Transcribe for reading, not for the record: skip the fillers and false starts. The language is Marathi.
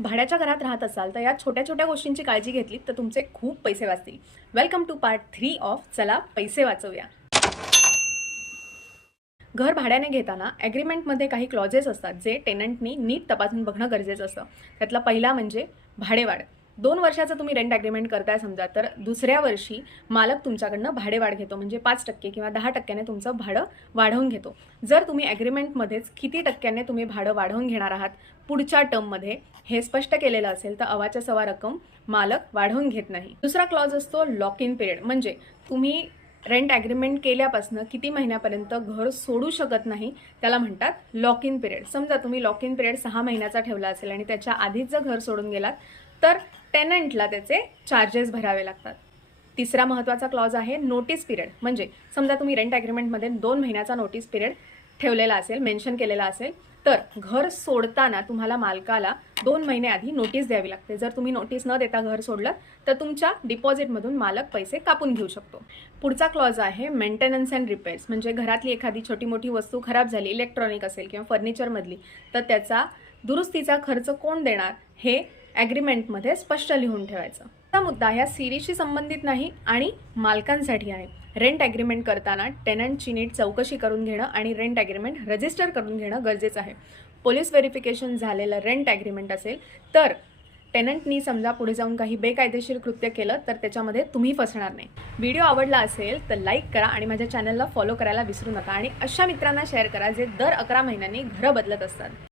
भाड्याच्या घरात राहत असाल तर या छोट्या छोट्या गोष्टींची काळजी घेतली तर तुमचे खूप पैसे वाचतील. वेलकम टू पार्ट 3 ऑफ चला पैसे वाचवूया. घर भाड्याने घेताना ॲग्रीमेंटमध्ये काही क्लॉजेस असतात जे टेनंटनी नीट तपासून बघणं गरजेचं असतं. त्यातला पहिला म्हणजे भाडेवाढ. 2 वर्षाचं तुम्ही रेंट ॲग्रीमेंट करताय समजा, तर दुसऱ्या वर्षी मालक तुमच्याकडनं भाडेवाढ घेतो, म्हणजे 5% किंवा 10% तुमचं भाडं वाढवून घेतो. जर तुम्ही ॲग्रीमेंटमध्येच किती टक्क्याने तुम्ही भाडं वाढवून घेणार आहात पुढच्या टर्ममध्ये हे स्पष्ट केलेलं असेल तर अवाच्या सवा रक्कम मालक वाढवून घेत नाही. दुसरा क्लॉज असतो लॉक इन पिरियड, म्हणजे तुम्ही रेंट ॲग्रीमेंट केल्यापासून किती महिन्यापर्यंत घर सोडू शकत नाही त्याला म्हणतात लॉक इन पिरियड. समजा तुम्ही लॉक इन पिरियड 6 महिन्याचा ठेवला असेल आणि त्याच्या आधीच जर घर सोडून गेलात तर टेनंटला त्याचे चार्जेस भरावे लागतात. तिसरा महत्त्वाचा क्लॉज आहे नोटीस पिरियड, म्हणजे समजा तुम्ही रेंट ॲग्रीमेंटमध्ये 2 महिन्याचा नोटीस पिरियड ठेवलेला असेल, मेन्शन केलेला असेल, तर घर सोडताना तुम्हाला मालकाला 2 महिने आधी नोटीस द्यावी लागते. जर तुम्ही नोटीस न देता घर सोडलं तर तुमच्या डिपॉझिटमधून मालक पैसे कापून घेऊ शकतो. पुढचा क्लॉज आहे मेंटेनन्स अँड रिपेअर्स, म्हणजे घरातली एखादी छोटी मोठी वस्तू खराब झाली, इलेक्ट्रॉनिक असेल किंवा फर्निचरमधली, तर त्याचा दुरुस्तीचा खर्च कोण देणार हे ॲग्रीमेंटमध्ये स्पष्ट लिहून ठेवायचं. हा मुद्दा ह्या सिरीजशी संबंधित नाही आणि मालकांसाठी आहे. रेंट ॲग्रीमेंट करताना टेनंटची नीट चौकशी करून घेणं आणि रेंट ॲग्रीमेंट रजिस्टर करून घेणं गरजेचं आहे. पोलीस व्हेरिफिकेशन झालेलं रेंट ॲग्रीमेंट असेल तर टेनंटनी समजा पुढे जाऊन काही बेकायदेशीर कृत्य केलं तर त्याच्यामध्ये तुम्ही फसणार नाही. व्हिडिओ आवडला असेल तर लाईक करा आणि माझ्या चॅनलला फॉलो करायला विसरू नका आणि अशा मित्रांना शेअर करा जे दर 11 महिन्यांनी घरं बदलत असतात.